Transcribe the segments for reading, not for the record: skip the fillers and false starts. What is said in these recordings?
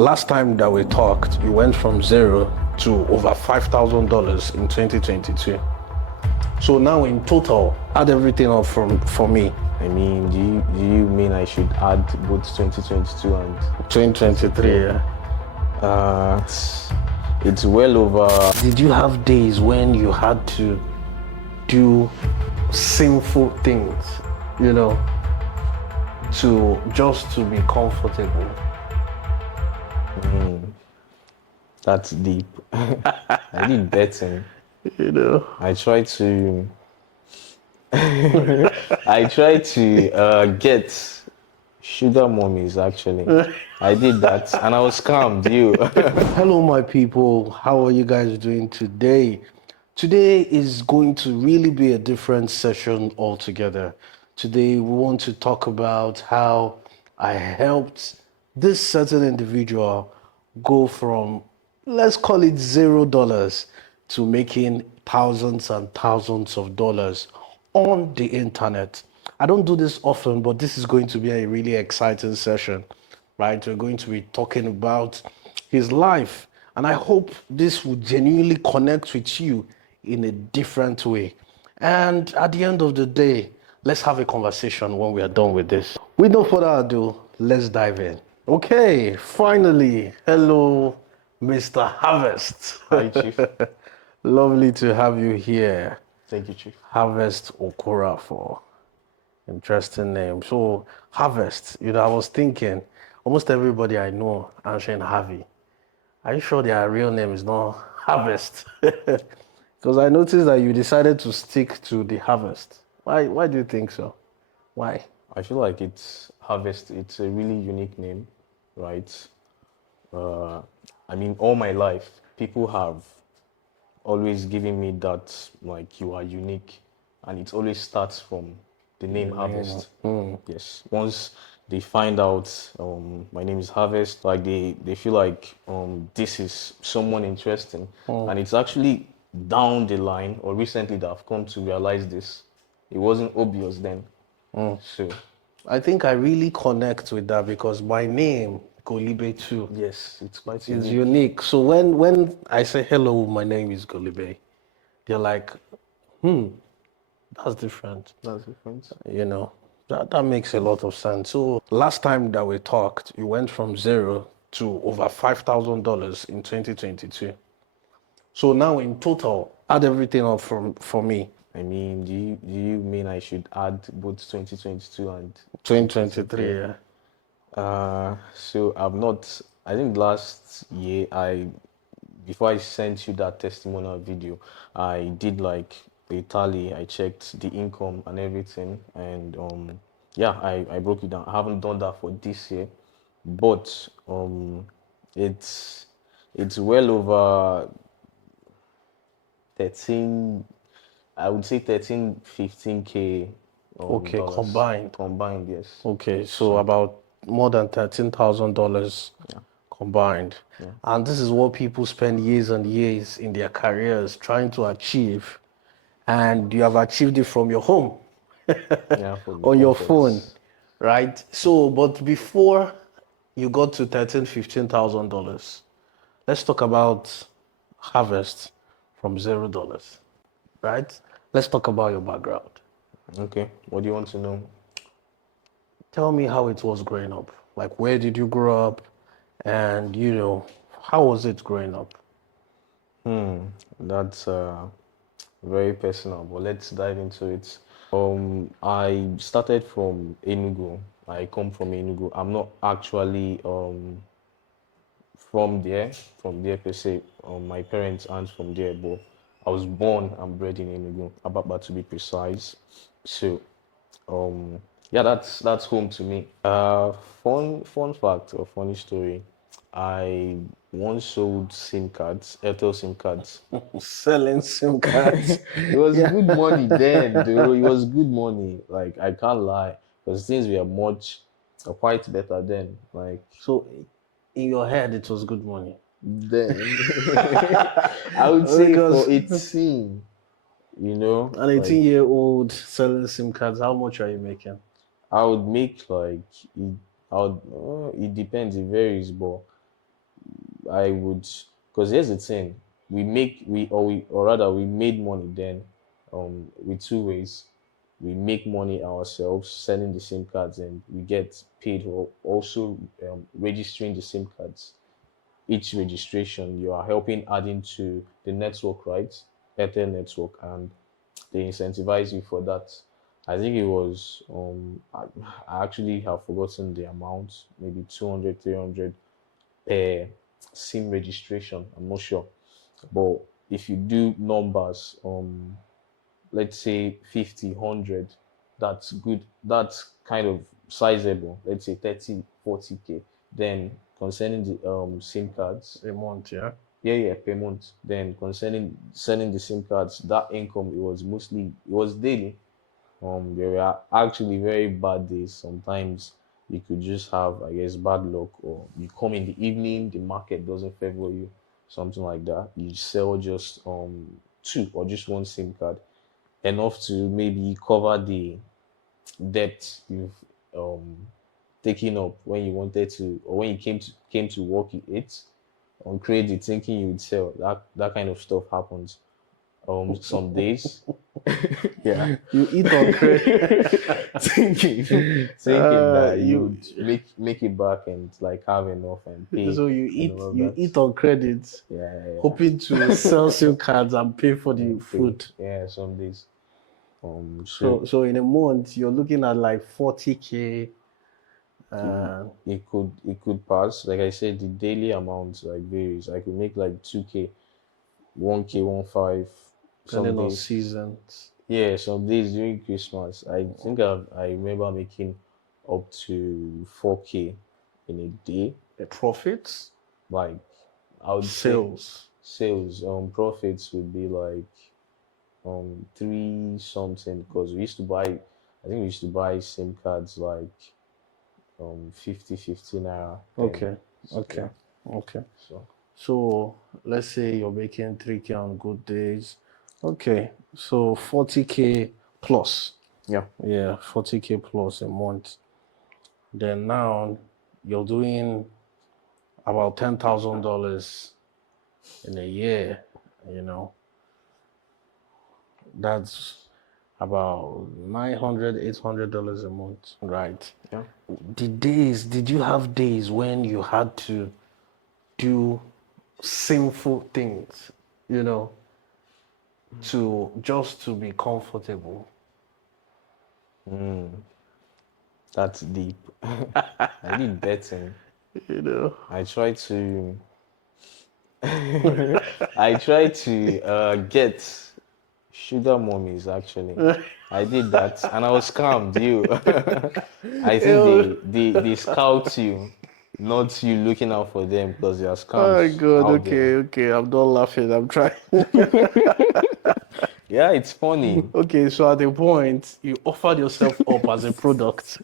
Last time that we talked, you went from zero to over $5,000 in 2022. So now in total, add everything up for me. I mean, do you mean I should add both 2022 and 2023, yeah. It's well over. Did you have days when you had to do sinful things, just to be comfortable? That's deep. I did betting. I tried to get sugar mommies, actually. I did that and I was scammed. Hello, my people. How are you guys doing today? Today is going to really be a different session altogether. Today, we want to talk about how I helped this certain individual go from, let's call it $0 to making thousands and thousands of dollars on the internet. I don't do this often, but this is going to be a really exciting session, right? We're going to be talking about his life, and I hope this will genuinely connect with you in a different way. And at the end of the day, let's have a conversation when we are done with this. With no further ado, let's dive in. Okay, finally, hello, Mr. Harvest. Hi, Chief. Lovely to have you here. Thank you, Chief. Harvest Okoroafor. Interesting name. So, Harvest, I was thinking, almost everybody I know answering Harvey. Are you sure their real name is not Harvest? Because I noticed that you decided to stick to the Harvest. Why do you think so? Why? I feel like it's Harvest. It's a really unique name, right? I mean, all my life, people have always given me that, like, you are unique. And it always starts from the name Harvest. Yes. Once they find out my name is Harvest, like they feel like this is someone interesting. And it's actually down the line or recently that I've come to realize this. It wasn't obvious then. So I think I really connect with that because my name, Golibe too. yes, it's quite It's unique. So when I say hello, my name is Golibe, they're like, that's different. That's different. That makes a lot of sense. So last time that we talked, you went from zero to over $5,000 in 2022. So now in total, add everything up for me. I mean, do you mean I should add both 2022 and 2023, yeah. So I think last year before I sent you that testimonial video, I did like a tally. I checked the income and everything, and I broke it down. I haven't done that for this year, but it's well over 13, I would say 15K. Okay, dollars. Combined, yes. Okay, so about more than $13,000 combined. Yeah. And this is what people spend years and years in their careers trying to achieve. And you have achieved it from your home, on your phone, right? So, but before you got to $15,000, let's talk about Harvest from $0, right? Let's talk about your background. Okay, what do you want to know? Tell me how it was growing up. Like, where did you grow up? And, how was it growing up? That's very personal, but let's dive into it. I started from Enugu. I come from Enugu. I'm not actually from there per se. My parents aren't from there, but I was born and bred in Enugu, Ababa to be precise. So, that's home to me. Fun fact or funny story. I once sold SIM cards, Airtel SIM cards. Selling SIM cards. It was good money then, though. It was good money. Like, I can't lie, because things were quite better then. Like, so, in your head, it was good money. Then, I would say for 18. An 18-year-old selling SIM cards, how much are you making? I would make like it depends, it varies, but I would, because here's the thing, or rather we made money then, with two ways. We make money ourselves selling the SIM cards, and we get paid for also registering the SIM cards. Each registration, you are helping adding to the network, right? Airtel network, and they incentivize you for that. I think it was I actually have forgotten the amount, maybe 200, 300 per SIM registration. I'm not sure. But if you do numbers, let's say 50, 100, that's good. That's kind of sizable. Let's say 30, 40K. Then concerning the SIM cards, A month, yeah. yeah, per month. Then concerning selling the SIM cards, that income, it was daily. There were actually very bad days. Sometimes you could just have, I guess, bad luck, or you come in the evening, the market doesn't favor you, something like that. You sell just two or just one SIM card, enough to maybe cover the debt you've um taken up when you wanted to, or when you came to work it on credit, thinking you would sell. That kind of stuff happens. Some days, yeah. You eat on credit. thinking thinking that you You would make it back and like have enough and pay so and all of you that. eat on credit, Yeah. hoping to sell SIM cards and pay for the And pay. food. Yeah, some days. So So in a month you're looking at like 40K. it, it could pass. Like I said, the daily amount like varies. I could make like 2K, 1K, 1.5 some Depending on days. seasons. Yeah, some days during Christmas. I think I remember making up to 4K in a day. The profits, Like I would say sales. sales profits would be like three something, because I think we used to buy SIM cards like 50 naira then. Okay, Yeah. okay, okay. So So let's say you're making 3K on good days. Okay, so 40K plus. yeah. Yeah, 40K plus a month. Then now you're doing about $10,000 in a year, you know. That's about $900, $800 a month. Right. Yeah. Did you have days when you had to do sinful things, you know, to be comfortable? That's deep. I did betting. You know, I tried to I tried to get sugar mommies actually. I did that and I was scammed. I think they scout you, not you looking out for them, because there are oh my scams God, out there. okay, I'm not laughing, I'm trying. Yeah, it's funny. Okay, so at a point, you offered yourself up as a product.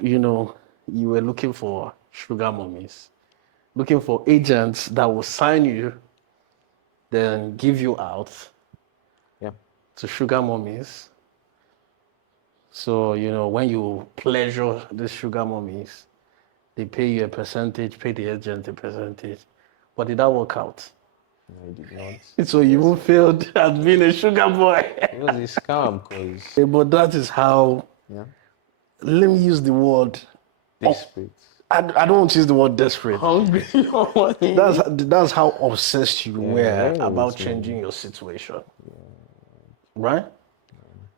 You know, you were looking for sugar mummies, looking for agents that will sign you, then give you out Yeah. to sugar mummies. So, you know, when you pleasure the sugar mummies, they pay you a percentage, pay the agent a percentage. But did that work out? No, I did not. So you failed at being a sugar boy. It was a scam because But that is how, yeah, let me use the word, desperate. I don't want to use the word desperate. Hungry for money. That's how obsessed you were yeah, about it's changing your situation. Right?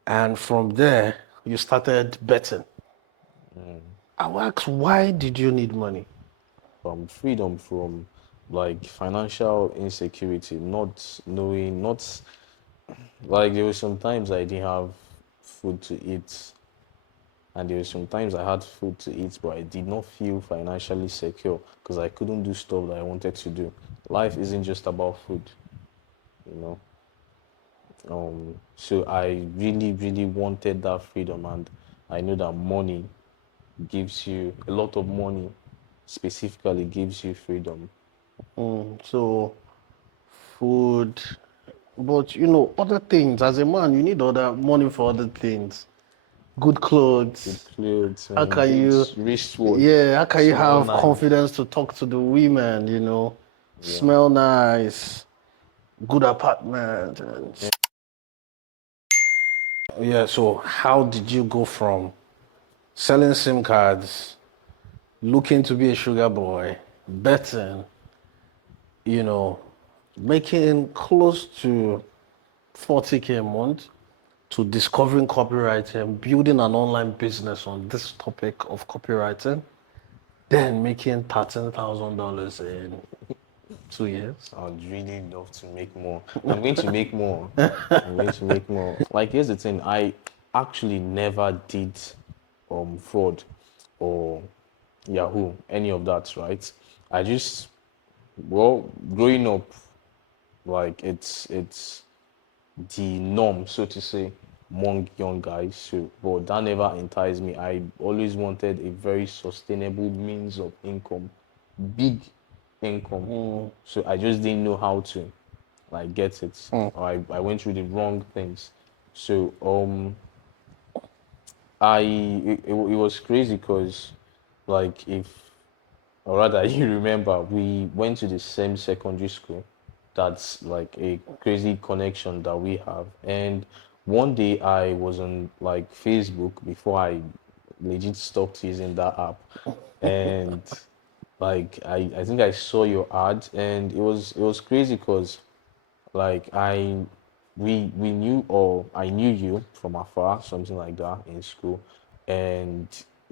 And from there, you started betting. I will ask, why did you need money? Freedom from like financial insecurity, not knowing, not like there were sometimes I didn't have food to eat, and there were sometimes I had food to eat, but I did not feel financially secure because I couldn't do stuff that I wanted to do. Life isn't just about food, you know. So I really, really wanted that freedom, and I know that money gives you a lot of money, specifically gives you freedom. So, food, but you know, other things. As a man, you need other money for other things. Good Good clothes. clothes How and can good you, wristwatch, yeah, how can you small have knife. confidence to talk to the women, you know? smell nice, good apartment. And yeah, so how did you go from selling SIM cards, looking to be a sugar boy, betting, you know, making close to 40K a month, to discovering copywriting, building an online business on this topic of copywriting, then making $13,000 in 2 years? I'd really love to make more. I'm going to make more. I'm going to make more. Like, here's the thing. I actually never did fraud or Yahoo, any of that, right? I just, well, growing up, like it's the norm, so to say, among young guys. So, but that never enticed me. I always wanted a very sustainable means of income, big income. So I just didn't know how to like get it. Or I went through the wrong things. So it was crazy because like if or rather you remember we went to the same secondary school. That's like a crazy connection that we have. And one day I was on like Facebook before I legit stopped using that app. And like I think I saw your ad and it was crazy because like we knew or I knew you from afar, something like that in school. And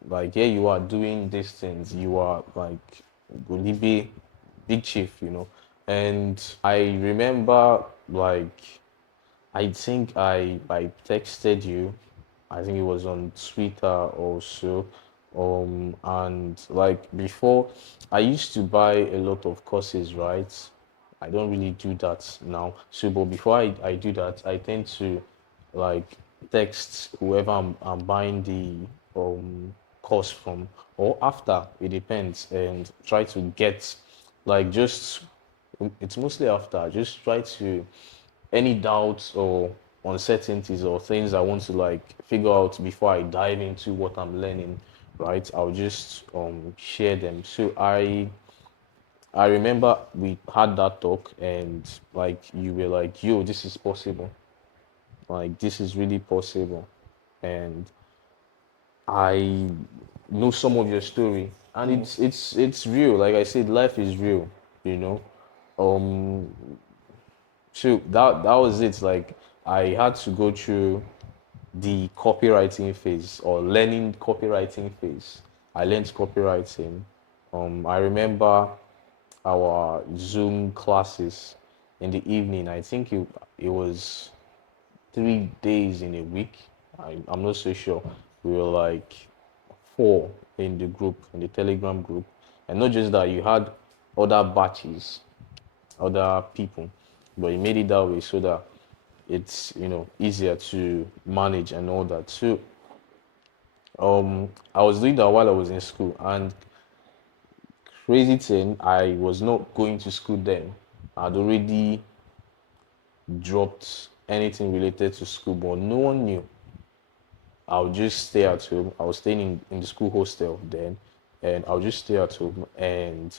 like yeah, you are doing these things. You are like Golibe, big chief, you know. And I remember like I think I texted you. I think it was on Twitter also. And like before, I used to buy a lot of courses, right? I don't really do that now. So, but before I do that, I tend to like text whoever I'm buying the course from, or after, it depends, and try to get like just it's mostly after, just try to any doubts or uncertainties or things I want to like figure out before I dive into what I'm learning, right? I'll just share them. So I remember we had that talk and like you were like, yo, this is possible. Like this is really possible. And I know some of your story. And it's real. Like I said, life is real, you know. Um so that was it. Like I had to go through the copywriting phase or learning copywriting phase. I learned copywriting. I remember our Zoom classes in the evening. I think it was 3 days in a week. I'm not so sure. We were like four in the group, in the Telegram group. And not just that, you had other batches, other people, but you made it that way so that it's easier to manage and all that. So I was doing that while I was in school, and crazy thing, I was not going to school then. I'd already dropped anything related to school, but no one knew. I would just stay at home. I was staying in the school hostel then, and I would just stay at home and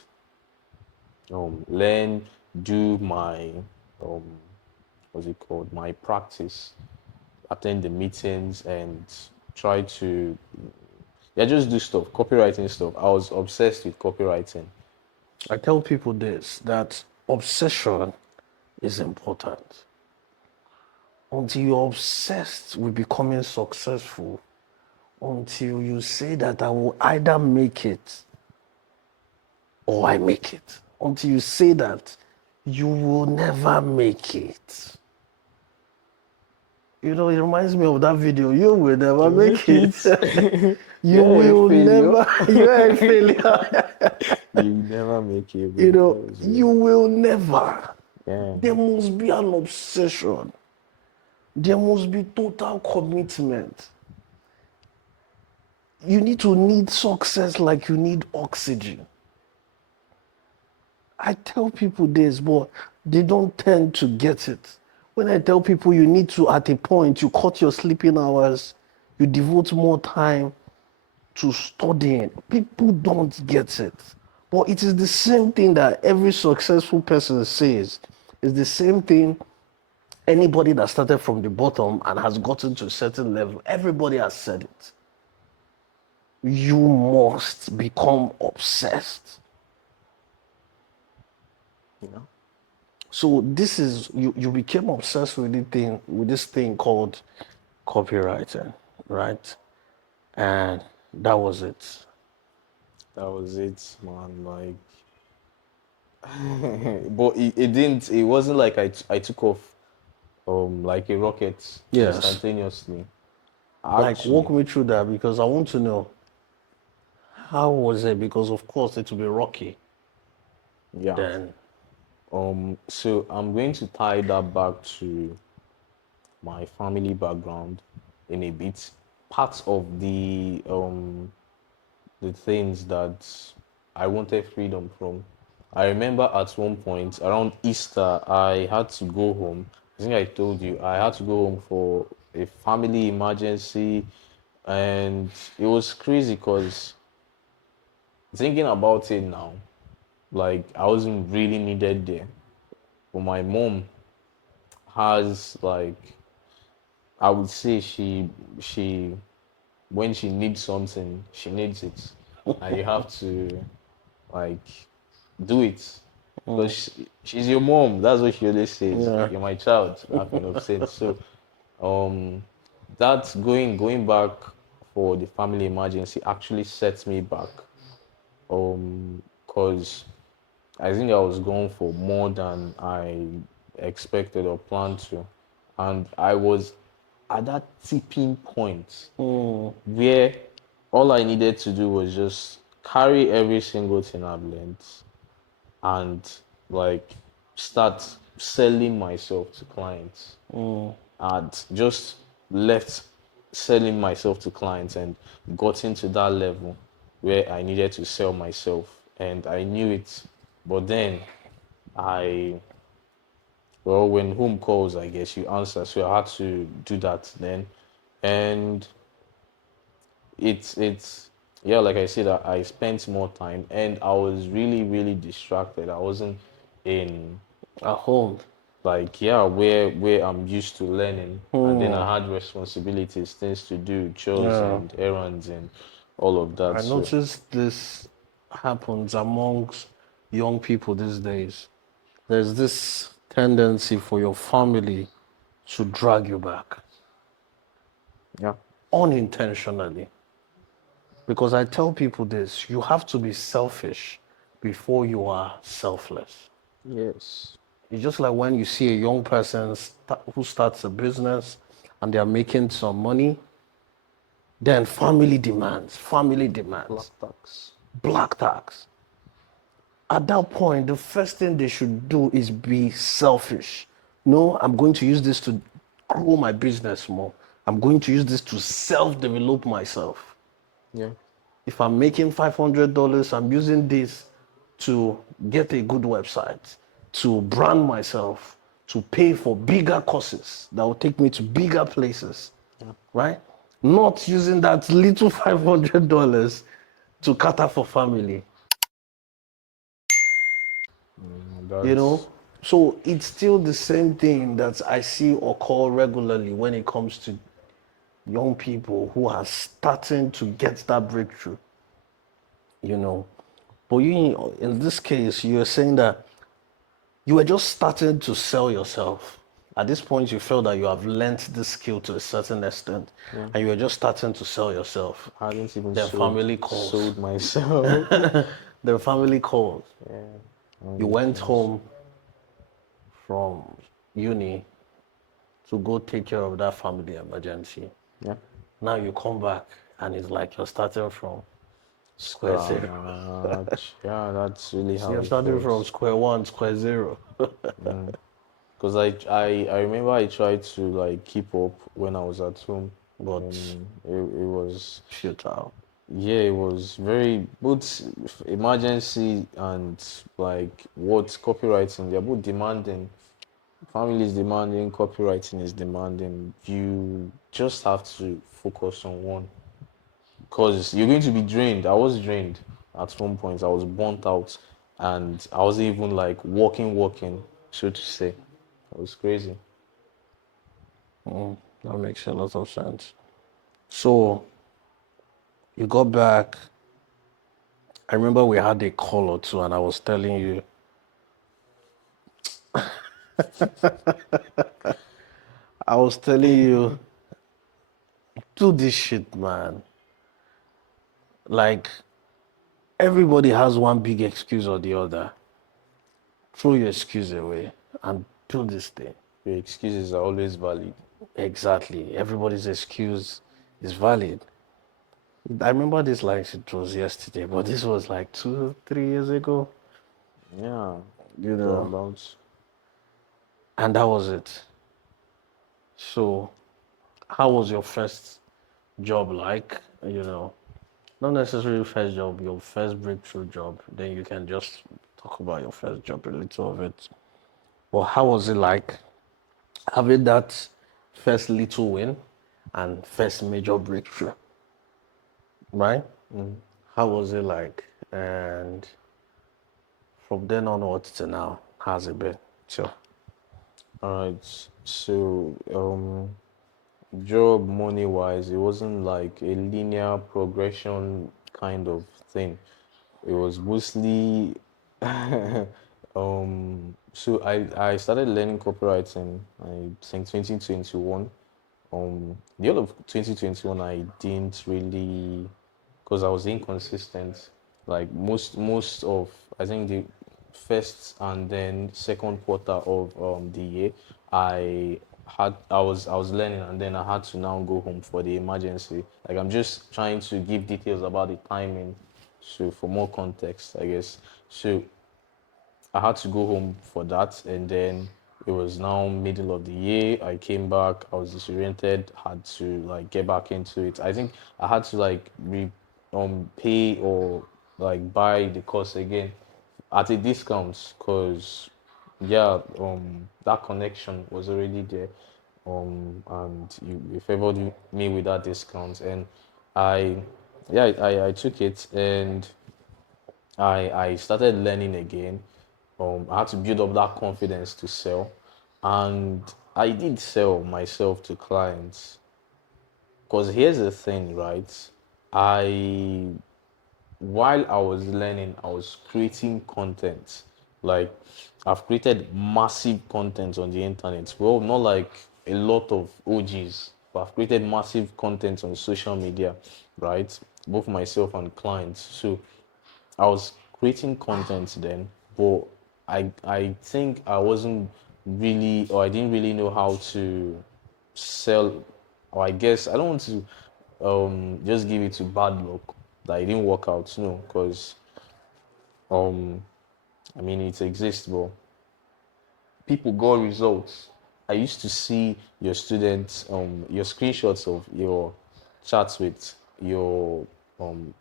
learn, do my um, what's it called, my practice, attend the meetings, and try to yeah just do stuff, copywriting stuff. I was obsessed with copywriting. I tell people this, that obsession is important. Until you're obsessed with becoming successful, until you say that I will either make it or I make it. Until you say that, you will never make it. You know, it reminds me of that video. You will never make it. You will never. You're a failure. You never make it. You know, you will never. Yeah. There must be an obsession. There must be total commitment. You need success like you need oxygen. I tell people this, but they don't tend to get it. When I tell people you need to, at a point, you cut your sleeping hours, you devote more time to studying, people don't get it. But it is the same thing that every successful person says. It's the same thing anybody that started from the bottom and has gotten to a certain level, everybody has said it. You must become obsessed. You know? So this is you became obsessed with this thing called copywriting, right? And that was it. That was it, man. Like, but it didn't. It wasn't like I took off like a rocket Yes. instantaneously. Like Actually, walk me through that because I want to know how was it? Because of course it will be rocky. yeah. Then So I'm going to tie that back to my family background in a bit. Part of the things that I wanted freedom from. I remember at one point around Easter, I had to go home. I think I told you I had to go home for a family emergency, and it was crazy because thinking about it now, like I wasn't really needed there. But my mom has like I would say she when she needs something, she needs it, and you have to like do it because she's your mom. That's what she always says. yeah. You're my child. That kind of sense. So um, that going back for the family emergency actually sets me back. Because I think I was going for more than I expected or planned to, and I was at that tipping point where all I needed to do was just carry every single thing I've learned and like start selling myself to clients. I'd just left selling myself to clients and got into that level where I needed to sell myself and I knew it. But then I, well, when home calls, I guess you answer. So I had to do that then. And it's yeah, like I said, I spent more time and I was really distracted. I wasn't in At home. like yeah where I'm used to learning, and then I had responsibilities, things to do, chores Yeah. and errands and all of that. I So noticed this happens amongst young people these days. There's this tendency for your family to drag you back yeah, unintentionally. Because I tell people this, you have to be selfish before you are selfless. yes, It's just like when you see a young person who starts a business and they are making some money, then family black demands, tax. black tax. At that point, the first thing they should do is be selfish. No, I'm going to use this to grow my business more. I'm going to use this to self develop myself. Yeah, If I'm making $500, I'm using this to get a good website, to brand myself, to pay for bigger courses that will take me to bigger places, right? Not using that little $500 to cater for family, you know? that's So it's still the same thing that I see occur regularly when it comes to young people who are starting to get that breakthrough, you know. But you, in this case, you're saying that you were just starting to sell yourself. At this point, you felt that you have learnt this skill to a certain extent, yeah. and you were just starting to sell yourself. I hadn't even Their family calls. sold myself. Their family calls. Yeah, You only went things. home from uni to go take care of that family emergency. Yeah, Now you come back, and it's like you're starting from square zero. scratch. Yeah, that's really So how you're it starting from feels. square one, square zero. Because I remember I tried to like keep up when I was at home. But It was, futile. yeah, it was very both emergency and like what copywriting, they're both demanding. Family is demanding, copywriting is demanding. You just have to focus on one because you're going to be drained. I was drained at one point. I was burnt out, and I wasn't even like walking, so to say. It was crazy. That makes a lot of sense. So you got back. I remember we had a call or two, and I was telling you, I was telling you, do this shit, man. Like everybody has one big excuse or the other. Throw your excuse away and do this thing. Your excuses are always valid. Exactly. Everybody's excuse is valid. I remember this like it was yesterday, but this was like 2, 3 years ago, Yeah, you know, thereabouts. and that was it. So, how was your first job like? Not necessarily first job, your first breakthrough job. Then you can just talk about your first job, a little of it. But how was it like having that first little win and first major breakthrough, right? How was it like? And from then onwards to now, how's it been? Sure. All right. So, job money wise, it wasn't like a linear progression kind of thing. It was mostly so I started learning copywriting I think 2021. The end of 2021 I didn't really, because I was inconsistent. Like most of, I think, the first and then second quarter of the year, I was learning, and then I had to now go home for the emergency. Like, I'm just trying to give details about the timing, so for more context, I guess. So I had to go home for that, and then it was now middle of the year. I came back, I was disoriented, had to like get back into it. I think I had to like pay or like buy the course again at a discount, because yeah, that connection was already there. And you favored me with that discount, and I yeah, I took it, and I started learning again. I had to build up that confidence to sell, and I did sell myself to clients. Because here's the thing, right? I While I was learning, I was creating content. Like, I've created massive content on the internet. Well, not like a lot of OGs, but I've created massive content on social media, right? Both myself and clients. So I was creating content then, but I think I wasn't really, or I didn't really know how to sell, or I guess I don't want to just give it to bad luck that it didn't work out, no, because um I mean, it exists, but people got results. I used to see your students, your screenshots of your chats with your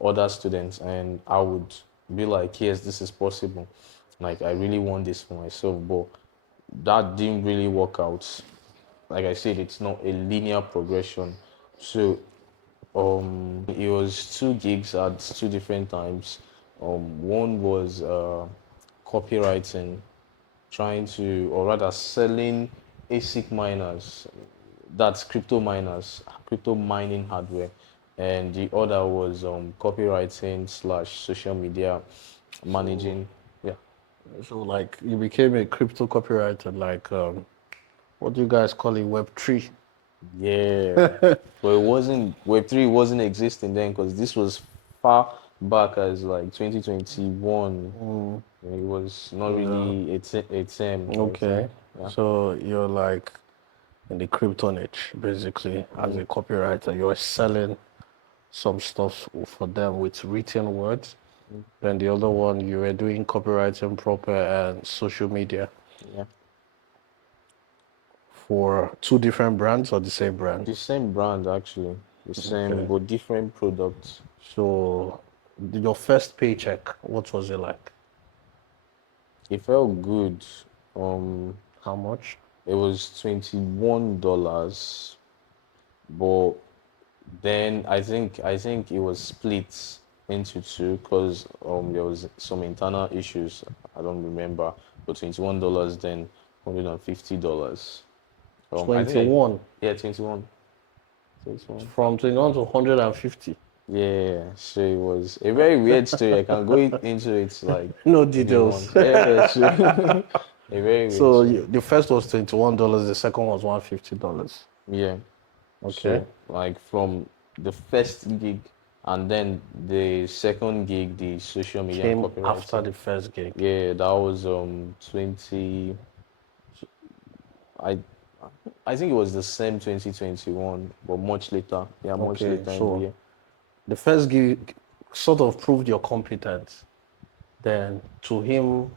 other students, and I would be like, yes, this is possible. Like, I really want this for myself, but that didn't really work out. Like I said, it's not a linear progression. So it was 2 gigs at 2 different times. One was copywriting, trying to, or rather selling ASIC miners, that's crypto miners, crypto mining hardware. And the other was copywriting slash social media So, managing. Yeah. so like you became a crypto copywriter, like what do you guys call it, Web3? Yeah. But it wasn't, Web3 wasn't existing then, because this was far back as like 2021. It was not Yeah. really a term by the time. Okay. Yeah. So you're like in the crypto niche, basically, as a copywriter. You're selling some stuff for them with written words. Then the other one, you were doing copywriting proper and social media Yeah. for two different brands or the same brand. The same brand, actually, the same Okay. but different products. So your first paycheck, what was it like? It felt good. Um, How much? it was $21, but then I think it was split. into two because there was some internal issues. I don't remember, but $21 then $150. I think 21 yeah, 21. 21. from 21 to 150. Yeah, so it was a very weird story. I can go into it like No if you want. details. Yeah, so a very weird So story. the first was $21, the second was $150. Yeah. Okay. So like from the first gig and then the second gig, the social media and Came after copywriting. the first gig. Yeah, that was 20 I I think it was the same 2021, but much later. Yeah, much Okay, later in the so year. the first gig sort of proved your competence. Then to him,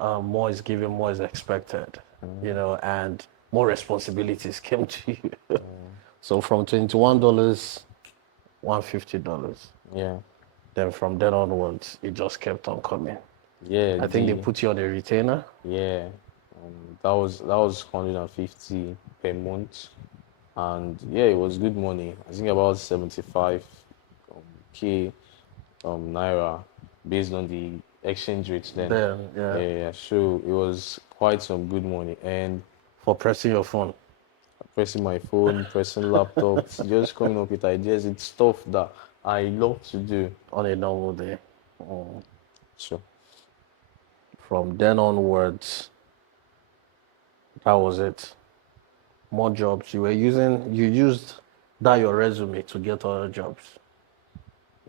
more is given, more is expected, and more responsibilities came to you. So from $21, $150. Yeah. Then from then onwards, it just kept on coming. Yeah, I think they the put you on a retainer. yeah. That was 150 per month. And yeah, it was good money. I think about 75 K naira based on the exchange rates then. Then, yeah, Yeah, so it was quite some good money. And for pressing your phone. pressing my phone, pressing laptops, just coming up with ideas. It's stuff that I love to do. On a normal day. Mm. So From then onwards, that was it. More jobs. You used that your resume to get other jobs.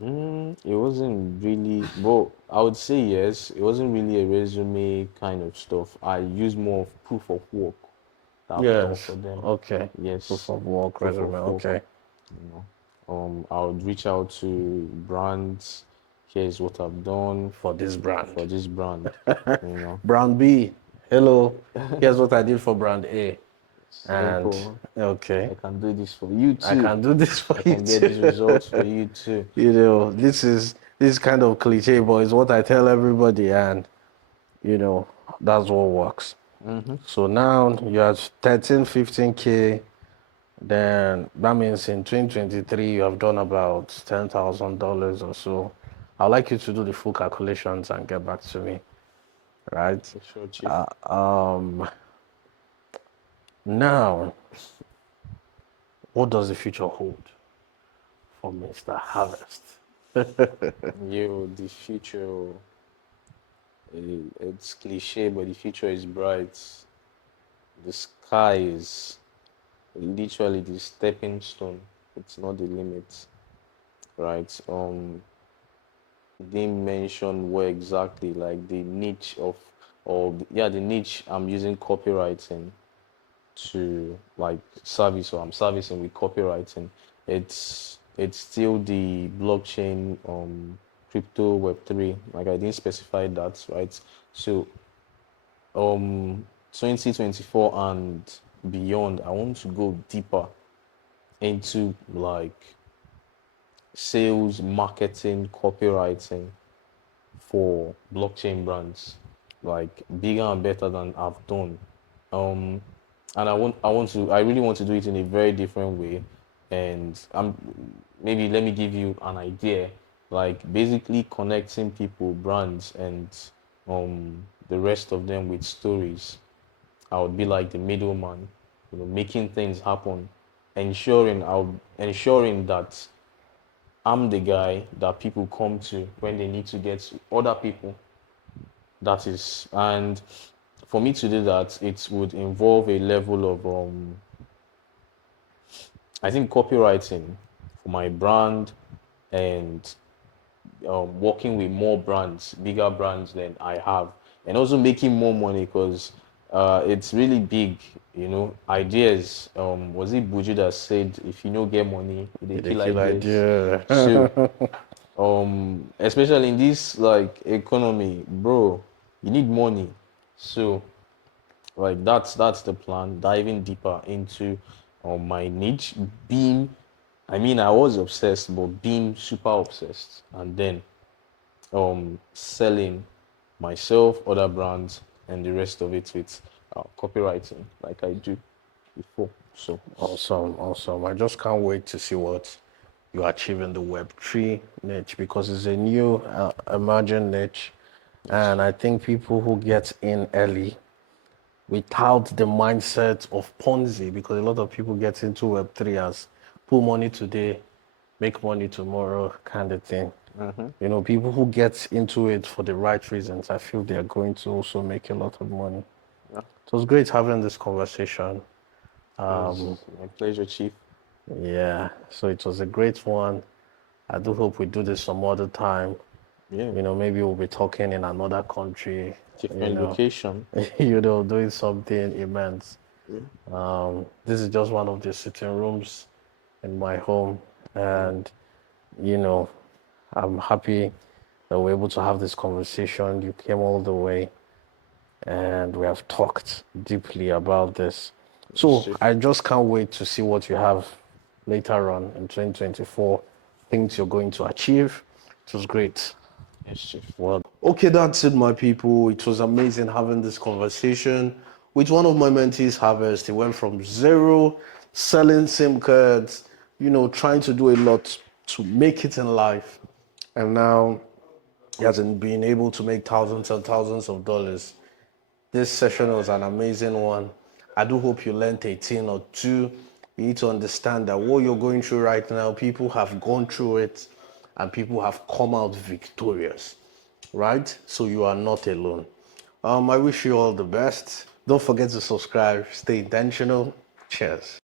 it wasn't really, but I would say yes. It wasn't really a resume kind of stuff. I used more of proof of work that I've done Yes. for them. Okay. Proof Yes, of work, proof of resume. work. Okay. You I would reach out to brands. Here's what I've done For this for brand. this brand. You know, Brand B. Hello. Here's what I did for brand A. And simple. okay. I can do this for you I too. can do this for I you can get these too. results for you too. This is kind of cliche, but it's what I tell everybody, and that's what works. So now you're at 13, 15K. Then that means in 2023 you have done about $10,000 or so. I'd like you to do the full calculations and get back to me, right? For sure, Chief. Now, what does the future hold for Mr. Harvest? The future, it's cliche, but the future is bright. The sky is literally the stepping stone. It's not the limit, right? Didn't mention where exactly, like the niche the niche I'm using copywriting to like service, or I'm servicing with copywriting. It's still the blockchain, crypto, Web3. Like I didn't specify that, right? So 2024 and beyond, I want to go deeper into like sales, marketing, copywriting for blockchain brands, like bigger and better than I've done. Um, and I really want to do it in a very different way. And maybe let me give you an idea, like basically connecting people, brands, and the rest of them with stories. I would be like the middleman, making things happen, ensuring that I'm the guy that people come to when they need to get other people. That is, and for me to do that, it would involve a level of, I think, copywriting for my brand and working with more brands, bigger brands than I have, and also making more money because it's really big. Ideas. Was it Buju that said, "If you don't get money, they The kill kill ideas"? idea. So especially in this like economy, bro, you need money. So like that's the plan, diving deeper into my niche, being I mean I was obsessed, but being super obsessed, and then selling myself, other brands, and the rest of it with copywriting like I do before. So Awesome, awesome. I just can't wait to see what you're achieving the Web3 niche because it's a new emerging niche. And I think people who get in early without the mindset of Ponzi, because a lot of people get into Web3 as put money today, make money tomorrow kind of thing. You know, people who get into it for the right reasons, I feel they're going to also make a lot of money. Yeah. It was great having this conversation. It was my pleasure, Chief. Yeah, so it was a great one. I do hope we do this some other time. Yeah. You know, maybe we'll be talking in another country, you Different know, location. you know, doing something immense. Yeah. This is just one of the sitting rooms in my home, and you know, I'm happy that we're able to have this conversation. You came all the way, and we have talked deeply about this. So Chief. I just can't wait to see what you have later on in 2024, things you're going to achieve. It was great. Yes, Chief. Well, okay, that's it, my people. It was amazing having this conversation with one of my mentees, Harvest. He went from zero, selling SIM cards, you know, trying to do a lot to make it in life. And now he hasn't been able to make thousands and thousands of dollars. This session was an amazing one. I do hope you learned a thing or two. You need to understand that what you're going through right now, people have gone through it and people have come out victorious, right? So you are not alone. I wish you all the best. Don't forget to subscribe. Stay intentional. Cheers.